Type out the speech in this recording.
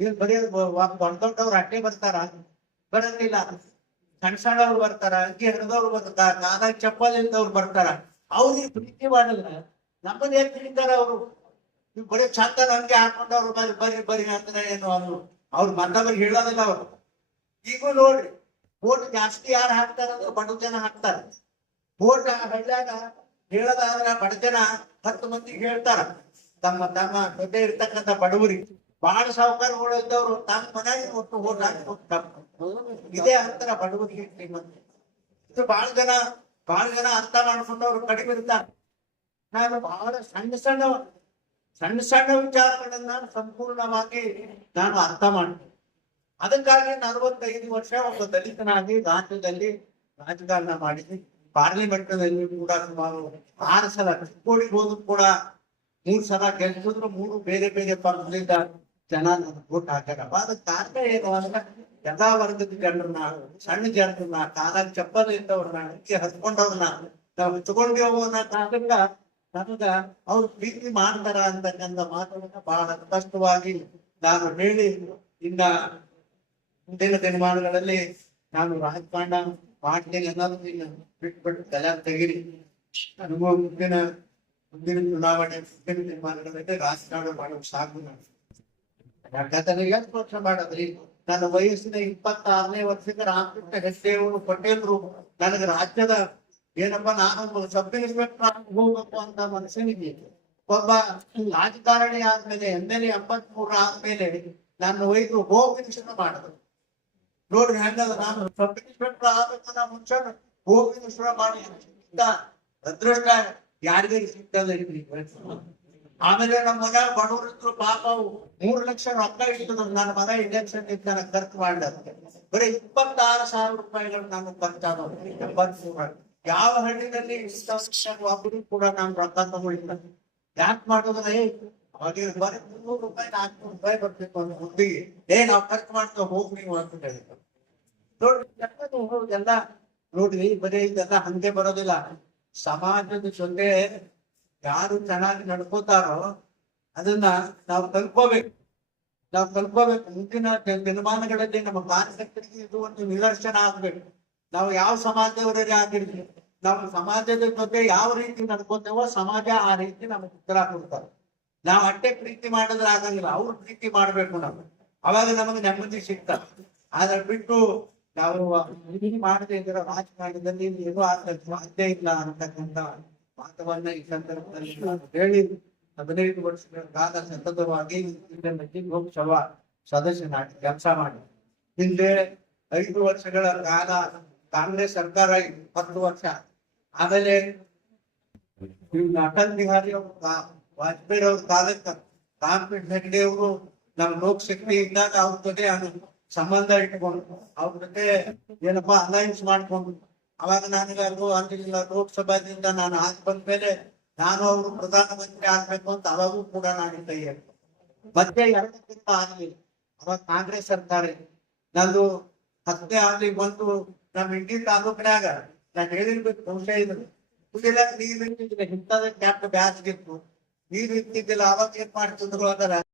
ಇವ್ ಬರೀ ದೊಡ್ಡ ದೊಡ್ಡವ್ರು ಅಟ್ಟೆ ಬರ್ತಾರ. ಬರಂಗಿಲ್ಲ. ಸಣ್ಣ ಸಣ್ಣವ್ರು ಬರ್ತಾರ ಅಂಕಿ ಹಿಡಿದವ್ರು ಬರ್ತಾರ ನಾನಾಗಿ ಚಪ್ಪಲ್ ಇಲ್ದವ್ರು ಬರ್ತಾರ. ಅವ್ರಿಗೆ ಪ್ರೀತಿ ಮಾಡಲ್ಲ. ನಮ್ಮನ್ನ ಏನ್ ತಿಳಿತಾರ ಅವರು. ನೀವು ಬರೀ ಚಂದ ನನ್ಗೆ ಹಾಕೊಂಡವ್ರು ಬರ್ರಿ ಬರ್ರಿ ಬರ್ರಿ ಅಂದ್ರೆ ಏನು ಅವರು ಅವ್ರು ಮತ್ತೊಬ್ರಿಗೆ ಹೇಳೋದಿಲ್ಲ ಅವ್ರು. ಈಗೂ ನೋಡ್ರಿ ಓಟ್ ಜಾಸ್ತಿ ಯಾರು ಹಾಕ್ತಾರ ಅಂದ್ರೆ ಬಡ ಜನ ಹಾಕ್ತಾರ. ಓಟ್ ಹಳ್ಳ್ಯಾಗ ಹೇಳೋದಾದ್ರ ಬಡ ಜನ ಹತ್ತು ಮಂದಿಗೆ ಹೇಳ್ತಾರ. ತಮ್ಮ ತಮ್ಮ ಜೊತೆ ಇರ್ತಕ್ಕಂಥ ಬಡವರಿಗೆ. ಬಹಳ ಸಾಹುಕಾರಗಳು ಇದ್ದವರು ತಮ್ಮ ಮನೆಗೆ ಒಟ್ಟು ಹೋಗಿ ಇದೇ ಅಂತರ ಬಡವರಿಗೆ ಇದು ಬಹಳ ಜನ ಬಹಳ ಜನ ಅರ್ಥ ಮಾಡ್ಕೊಂಡವ್ರು ಕಡಿಮೆ ಇರ್ತಾರೆ. ನಾನು ಬಹಳ ಸಣ್ಣ ಸಣ್ಣ ಸಣ್ಣ ಸಣ್ಣ ವಿಚಾರಗಳನ್ನ ಸಂಪೂರ್ಣವಾಗಿ ನಾನು ಅರ್ಥ ಮಾಡ್ತೀನಿ. ಅದಕ್ಕಾಗಿ ನಲವತ್ತೈದು ವರ್ಷ ಒಬ್ಬ ದಲಿತನಾಗಿ ರಾಜ್ಯದಲ್ಲಿ ರಾಜಕಾರಣ ಮಾಡಿದ್ವಿ. ಪಾರ್ಲಿಮೆಂಟ್ನಲ್ಲಿ ಕೂಡ ಸುಮಾರು ಆರು ಸಲ ಚಿಕ್ಕೋಡಿಗೆ ಹೋದ್ರು ಕೂಡ. ಮೂರ್ ಸಲ ಗೆಲ್ಸಿದ್ರು ಮೂರು ಬೇರೆ ಬೇರೆ ಪಕ್ಷದಿಂದ ಜನ ಊಟ ವೋಟ್ ಹಾಕ್ಯಾರ ಅದಕ್ಕೆ ಕಾರಣ ಏನು ಅಂದ್ರೆ, ಎಲ್ಲಾ ವರ್ಗದ ಜನರನ್ನ ಸಣ್ಣ ಜನರನ್ನ ಕಾಲಾಗ ಚಪ್ಪಲ್ ಇದ್ದವ್ರನ್ನ ಅಕ್ಕಿ ಹತ್ಕೊಂಡವ್ರನ್ನ ನಾವು ತಗೊಂಡೇವು ಅನ್ನೋ ಕಾರಣಕ್ಕ ನಮಗ ಅವ್ರು ಪ್ರೀತಿ ಮಾಡ್ತಾರ ಅಂತಕ್ಕಂಥ ಮಾತುಗಳನ್ನ ಬಹಳ ಸ್ಪಷ್ಟವಾಗಿ ನಾನು ಹೇಳಿ, ಇನ್ನ ಮುಂದಿನ ದಿನಮಾನಗಳಲ್ಲಿ ನಾನು ರಾಜಕಾರಣ ಮಾಡ್ತೇನೆ ಅನ್ನೋದು ಬಿಟ್ಬಿಟ್ಟು ತಲೆ ತೆಗಿರಿ. ನನಗೂ ಮುಂದಿನ ಮುಂದಿನ ಚುನಾವಣೆ, ಮುಂದಿನ ದಿನಮಾನಗಳಲ್ಲಿ ರಾಜಕಾರಣ ಮಾಡೋದು ಸಾಕು ನಾನು ಯಾಕಂದ್ರೆ ಎಷ್ಟು ವರ್ಷ ಮಾಡದ್ರಿ. ನನ್ನ ವಯಸ್ಸಿನ ಇಪ್ಪತ್ತಾರನೇ ವರ್ಷಕ್ಕೆ ರಾಮಕೃಷ್ಣ ಹೆಗ್ಡೆಯವರು ಪಟೇಲ್ರು ನನಗೆ ರಾಜ್ಯದ ಏನಪ್ಪ ನಾನು ಸಬ್ ಇನ್ಸ್ಪೆಕ್ಟರ್ ಹೋಗ್ಬೇಕು ಅಂತ ಮನಸ್ಸಿನಿಗೆ. ಒಬ್ಬ ರಾಜಕಾರಣಿ ಆದ್ಮೇಲೆ ಎಂ ಎಂಬತ್ ಮೂರ ಆದ್ಮೇಲೆ ನನ್ನ ಹೋಗಿ ಮಿನಿಸ್ಟರ್ ಮಾಡಿದ್ರು. ನೋಡ್ರಿ ಹೆಂಗದ ನಾನು ಸಬ್ ಇನ್ಸ್ಪೆಕ್ಟರ್ ಆಗ್ಬೇಕನ್ನ ಮುಂಚೆ ಮಿನಿಸ್ಟರ್ ಮಾಡಿ ಅದೃಷ್ಟ ಯಾರಿಗೆ ಸಿಗ್ತದೆ ಆಮೇಲೆ ನಮ್ಮ ಮಗ ಬಡವರು ಇದ್ರು ಪಾಪ ಮೂರು ಲಕ್ಷ ರೊಕ್ಕ ಇಟ್ಟಿದ್ರು ನನ್ನ ಮಗ ಇಂಜೆಕ್ಷನ್ ಇದ್ದು ನನಗೆ ಖರ್ಚು ಮಾಡಿದ ಬರೀ ಇಪ್ಪತ್ತಾರು ಸಾವಿರ ರೂಪಾಯಿಗಳು ನಾನು ಖರ್ಚಾದವು ಎಂಬತ್ಮೂರ ಯಾವ ಹಳ್ಳಿನಲ್ಲಿ ಇಂಥ ಒಬ್ಬರು ಕೂಡ ನಾನು ರೊಕ್ಕ ತಗೊಳ್ಳಿಲ್ಲ ಯಾಕೆ ಮಾಡೋದ್ರೆ ಅವಾಗ ಬರೀ ಮುನ್ನೂರು ರೂಪಾಯಿ, ನಾಲ್ಕುನೂರು ರೂಪಾಯಿ ಬರ್ಬೇಕು ಅಂತ ಹುಡುಗಿ ಏ, ನಾವ್ ಖರ್ಚು ಮಾಡ್ತಾ ಹೋಗಿ ನೀವು ಅಂತ ಹೇಳಿದ್ರು. ನೋಡ್ರಿ ಎಲ್ಲ ನೋಡ್ರಿ, ಬರೀ ಇದೆಲ್ಲ ಹಂಗೆ ಬರೋದಿಲ್ಲ. ಸಮಾಜದ ಜೊತೆ ಯಾರು ಚೆನ್ನಾಗಿ ನಡ್ಕೋತಾರೋ ಅದನ್ನ ನಾವು ಕಲ್ಕೋಬೇಕು ನಾವು ಕಲ್ಕೋಬೇಕು ಮುಂದಿನ ದಿನಮಾನಗಳಲ್ಲಿ ನಮ್ಮ ಕಾರ್ಯಕರ್ತರಿಗೆ ಇದು ಒಂದು ನಿದರ್ಶನ ಆಗ್ಬೇಕು. ನಾವು ಯಾವ ಸಮಾಜದವರೇ ಆಗಿರ್ಲಿ, ನಾವು ಸಮಾಜದ ಜೊತೆ ಯಾವ ರೀತಿ ನಡ್ಕೋತೇವೋ ಸಮಾಜ ಆ ರೀತಿ ನಮಗೆ ಉತ್ತರ ಕೊಡ್ತಾರೆ. ನಾವು ಅಟ್ಟೆ ಪ್ರೀತಿ ಮಾಡಿದ್ರೆ ಆಗಂಗಿಲ್ಲ, ಅವ್ರು ಪ್ರೀತಿ ಮಾಡ್ಬೇಕು ನಾವು. ಅವಾಗ ನಮಗೆ ನೆಮ್ಮದಿ ಸಿಗ್ತಾರೆ ಆದ್ರೆ ಬಿಟ್ಟು ನಾವು ಮಾಡದೇ ಇದ್ರೆ ರಾಜಕಾರಣದಲ್ಲಿ ಏನು ಆಗಕ್ಕೆ ಸಾಧ್ಯ ಇಲ್ಲ ಅಂತಕ್ಕಂಥ ಮಾತವನ್ನ ಈ ಸಂದರ್ಭದಲ್ಲಿ ಹೇಳಿ ಹದಿನೈದು ವರ್ಷಗಳ ಕಾಲ ಸತತವಾಗಿ ಲೋಕಸಭಾ ಸದಸ್ಯನಾಗಿ ಕೆಲಸ ಮಾಡಿ ಹಿಂದೆ ಐದು ವರ್ಷಗಳ ಕಾಲ ಕಾಂಗ್ರೆಸ್ ಸರ್ಕಾರ ಹತ್ತು ವರ್ಷ ಆಮೇಲೆ ಅಟಲ್ ಬಿಹಾರಿ ಅವರು ವಾಜಪೇಯಿ ಅವ್ರ ಕಾಲಕ್ಕೆ ರಾಮಕೃಷ್ಣ ಹೆಗ್ಡೆ ಅವರು ನಮ್ಮ ಲೋಕಶಕ್ತಿ ಇದ್ದಾಗ ಅವ್ರ ಜೊತೆ ಸಂಬಂಧ ಇಟ್ಕೊಂಡು, ಅವ್ರ ಜೊತೆ ಏನಪ್ಪಾ ಅಲೈನ್ಸ್ ಮಾಡ್ಕೊಂಡು ಅವಾಗ ನನಗೆ ಅದು ಆಗಲಿಲ್ಲ ಲೋಕಸಭಾದಿಂದ ನಾನು ಆಗಿ ಬಂದ್ಮೇಲೆ ನಾನು ಅವರು ಪ್ರಧಾನಮಂತ್ರಿ ಆಗ್ಬೇಕು ಅಂತ ಅವಾಗೂ ಕೂಡ ನಾನು ಕೈ. ಮತ್ತೆ ಎರಡಕ್ಕಿಂತ ಆಗ್ಲಿಲ್ಲ ಅವಾಗ ಕಾಂಗ್ರೆಸ್ ಸರ್ಕಾರ. ನಂದು ಹತ್ತನೇ ಆಗ್ಲಿ ಬಂದು ನಮ್ಮ ಇಂಡಿ ತಾಲೂಕಿನಾಗ ನಾನು ಹೇಳಿರ್ಬೇಕು ಬಹುಶಃ ಇದ್ರು ಕುಡಿಲಾಕ ನೀರು ಇಂಥದ ಕ್ಯಾಪ್ ಬ್ಯಾಸ್ಗಿತ್ತು ನೀರು ಇರ್ತಿದ್ದಿಲ್ಲ ಅವಾಗ ಏನ್ ಮಾಡ್ತಿದ್ರು ಅದರ